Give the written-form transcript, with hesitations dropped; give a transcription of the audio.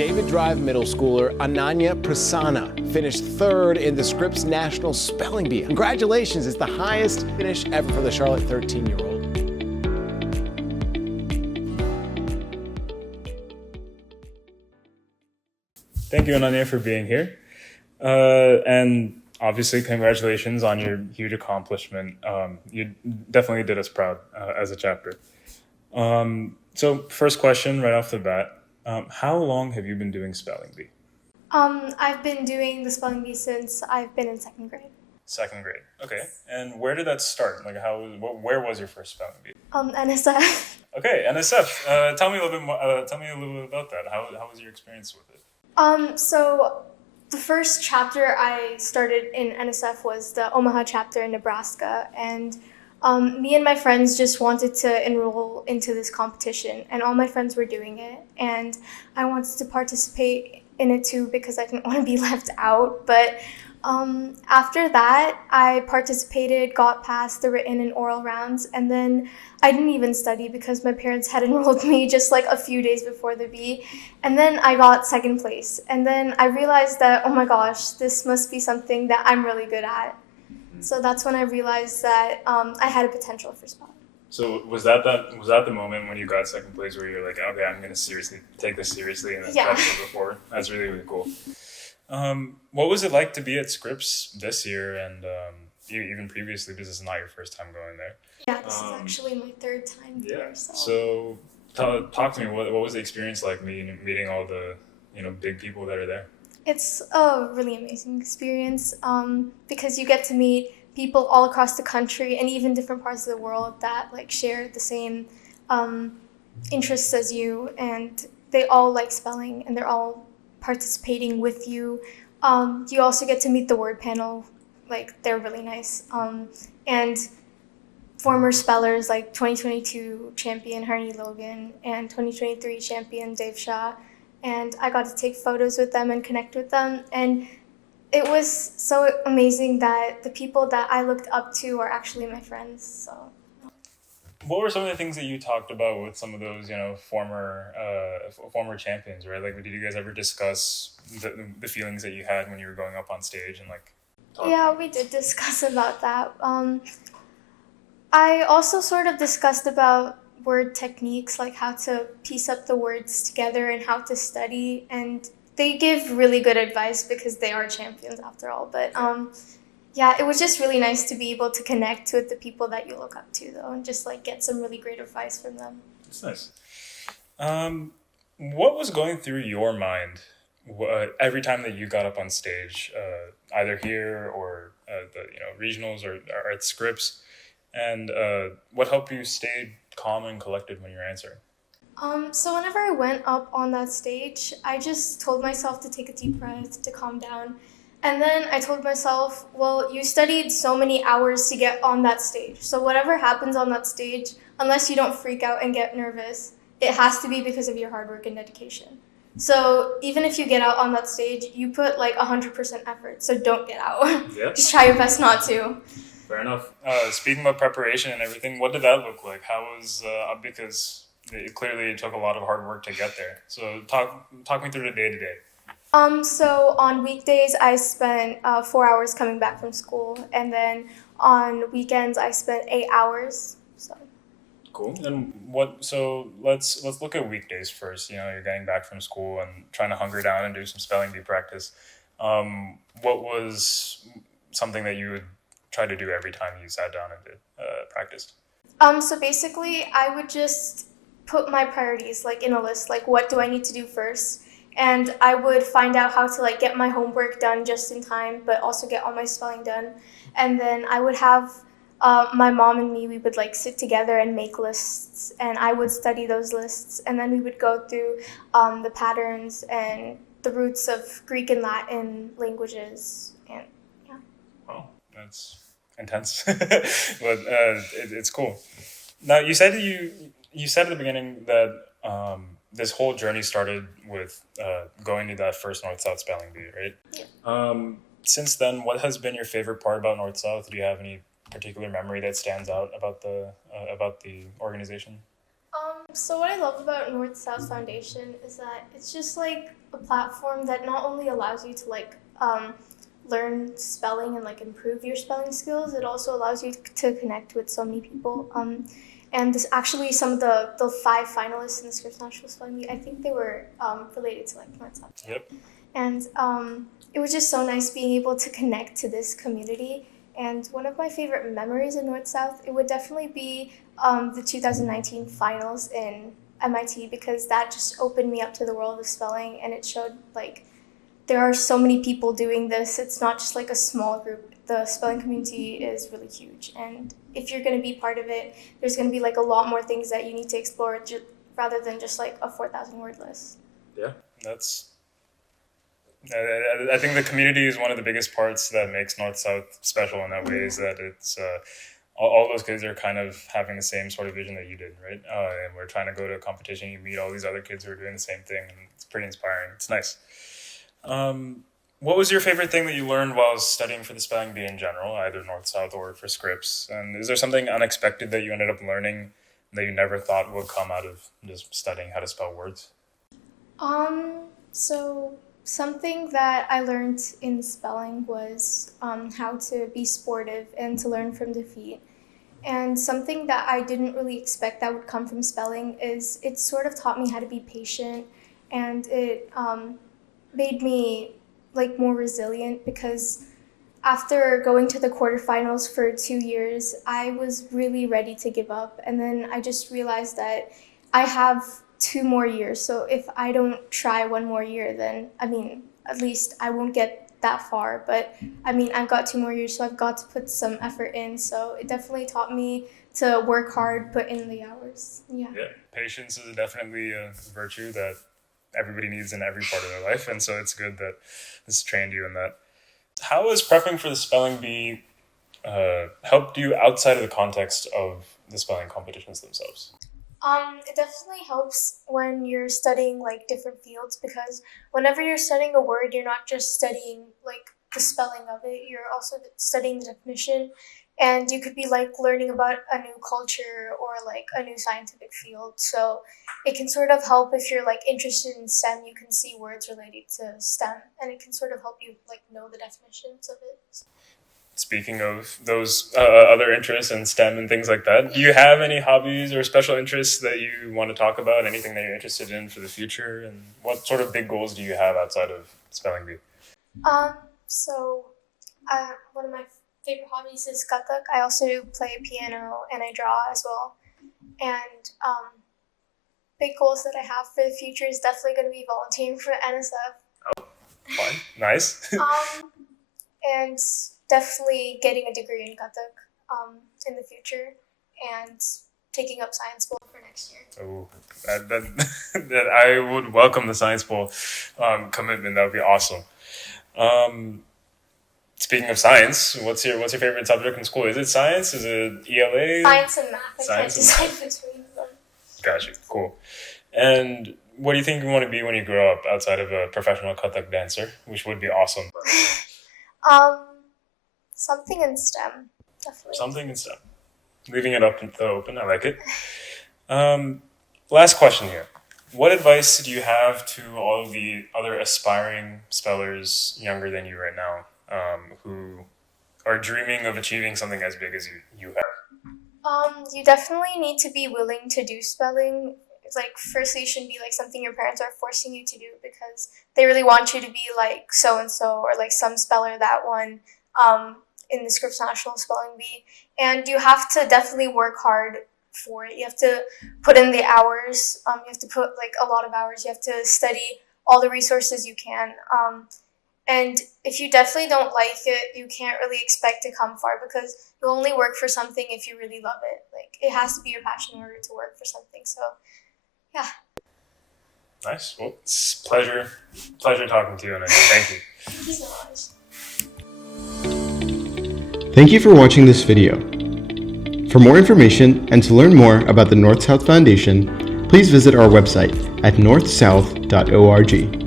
David Drive middle schooler Ananya Prasanna finished third in the Scripps National Spelling Bee. Congratulations, it's the highest finish ever for the Charlotte 13-year-old. Thank you, Ananya, for being here. And obviously, congratulations on your huge accomplishment. You definitely did us proud as a chapter. So first question right off the bat, how long have you been doing Spelling Bee? I've been doing the spelling bee since I've been in second grade. Second grade. Okay. And where did that start? Like where was your first Spelling Bee? NSF. Okay, NSF. Tell me a little bit more. Tell me a little bit about that. How was your experience with it? So the first chapter I started in NSF was the Omaha chapter in Nebraska, and me and my friends just wanted to enroll into this competition, and all my friends were doing it, and I wanted to participate in it too because I didn't want to be left out. But after that, I participated, got past the written and oral rounds, and then I didn't even study because my parents had enrolled me just like a few days before the bee. And then I got second place. And then I realized that, oh my gosh, this must be something that I'm really good at. So that's when I realized that I had a potential for spelling. So was that the moment when you got second place where you're like, okay, I'm gonna seriously take this seriously and then try to go forward? That's really, really cool. What was it like to be at Scripps this year and even previously, because it's not your first time going there? Yeah, this is actually my third time there. So talk to me. What was the experience like meeting all the big people that are there? It's a really amazing experience because you get to meet people all across the country and even different parts of the world that like share the same interests as you, and they all like spelling and they're all participating with you. You also get to meet the word panel, like they're really nice. And former spellers like 2022 champion Harney Logan and 2023 champion Dave Shaw. And I got to take photos with them and connect with them. And it was so amazing that the people that I looked up to are actually my friends. So. What were some of the things that you talked about with some of those, former champions, right? Like, did you guys ever discuss the feelings that you had when you were going up on stage and like? Yeah, we did discuss about that. I also sort of discussed about word techniques, like how to piece up the words together and how to study. And they give really good advice because they are champions after all. But yeah, it was just really nice to be able to connect with the people that you look up to, though, and just like get some really great advice from them. That's nice. What was going through your mind every time that you got up on stage, either here or the regionals or at Scripps, and what helped you stay calm and collected when you're answering? So whenever I went up on that stage, I just told myself to take a deep breath, to calm down. And then I told myself, well, you studied so many hours to get on that stage. So whatever happens on that stage, unless you don't freak out and get nervous, it has to be because of your hard work and dedication. So even if you get out on that stage, you put like 100% effort. So don't get out. Yep. Just try your best not to. Fair enough. Speaking of preparation and everything, what did that look like? How was because it clearly took a lot of hard work to get there. So talk me through the day-to-day. So on weekdays, I spent 4 hours coming back from school, and then on weekends, I spent 8 hours. So. Cool. And so let's look at weekdays first. You're getting back from school and trying to hunker down and do some spelling bee practice. What was something that you would try to do every time you sat down and did practice? So basically, I would just put my priorities like in a list, like what do I need to do first? And I would find out how to like get my homework done just in time, but also get all my spelling done. And then I would have my mom and me, we would like sit together and make lists, and I would study those lists. And then we would go through the patterns and the roots of Greek and Latin languages. And yeah. Wow, that's intense, but it's cool. Now you said at the beginning that this whole journey started with going to that first North-South spelling bee, right? Yeah. Since then, what has been your favorite part about North-South? Do you have any particular memory that stands out about the organization? So what I love about North South Foundation is that it's just like a platform that not only allows you to like learn spelling and like improve your spelling skills, it also allows you to connect with so many people. And this actually some of the 5 finalists in the Scripps National Spelling Bee, I think they were related to like North South. Yep. And it was just so nice being able to connect to this community. And one of my favorite memories in North South, it would definitely be the 2019 finals in MIT, because that just opened me up to the world of spelling, and it showed like there are so many people doing this. It's not just like a small group. The spelling community is really huge, and if you're going to be part of it, there's going to be like a lot more things that you need to explore rather than just like a 4,000 word list. Yeah, I think the community is one of the biggest parts that makes North South special in that way, is that it's all those kids are kind of having the same sort of vision that you did, right? And we're trying to go to a competition, you meet all these other kids who are doing the same thing, and it's pretty inspiring. It's nice. What was your favorite thing that you learned while studying for the spelling bee in general, either North South or for Scripps? And is there something unexpected that you ended up learning that you never thought would come out of just studying how to spell words? So something that I learned in spelling was how to be sportive and to learn from defeat. And something that I didn't really expect that would come from spelling is it sort of taught me how to be patient, and it made me like more resilient, because after going to the quarterfinals for 2 years, I was really ready to give up. And then I just realized that I have 2 more years. So if I don't try 1 more year, then at least I won't get that far. But I've got 2 more years, so I've got to put some effort in. So it definitely taught me to work hard, put in the hours. Yeah, Patience is definitely a virtue that everybody needs in every part of their life, and so it's good that this trained you in that. How has prepping for the spelling bee helped you outside of the context of the spelling competitions themselves? It definitely helps when you're studying like different fields, because whenever you're studying a word, you're not just studying like the spelling of it, you're also studying the definition, and you could be like learning about a new culture or like a new scientific field. So it can sort of help if you're like interested in STEM, you can see words related to STEM, and it can sort of help you like know the definitions of it. Speaking of those other interests in STEM and things like that, do you have any hobbies or special interests that you want to talk about? Anything that you're interested in for the future? And what sort of big goals do you have outside of spelling bee? So one of my favorite hobbies is Kathak. I also play piano and I draw as well. And big goals that I have for the future is definitely going to be volunteering for NSF. Oh, fun. Nice. And definitely getting a degree in Kathak in the future, and taking up science bowl for next year. Oh, that I would welcome the science bowl commitment. That would be awesome. Speaking of science, what's your favorite subject in school? Is it science? Is it ELA? Science and math. I can't decide between them. Gotcha. Cool. And what do you think you want to be when you grow up, outside of a professional Kathak dancer, which would be awesome? Something in STEM, definitely. Something in STEM. Leaving it up to the open. I like it. Last question here. What advice do you have to all of the other aspiring spellers younger than you right now, who are dreaming of achieving something as big as you have? You definitely need to be willing to do spelling. Like, firstly, it shouldn't be like something your parents are forcing you to do, because they really want you to be like so-and-so or like some speller that won in the Scripps National Spelling Bee. And you have to definitely work hard for it. You have to put in the hours. You have to put like a lot of hours. You have to study all the resources you can. And if you definitely don't like it, you can't really expect to come far, because you'll only work for something if you really love it. Like, it has to be your passion in order to work for something. So, yeah. Nice. Well, it's pleasure talking to you, and thank you. Thank you so much. Thank you for watching this video. For more information and to learn more about the North South Foundation, please visit our website at northsouth.org.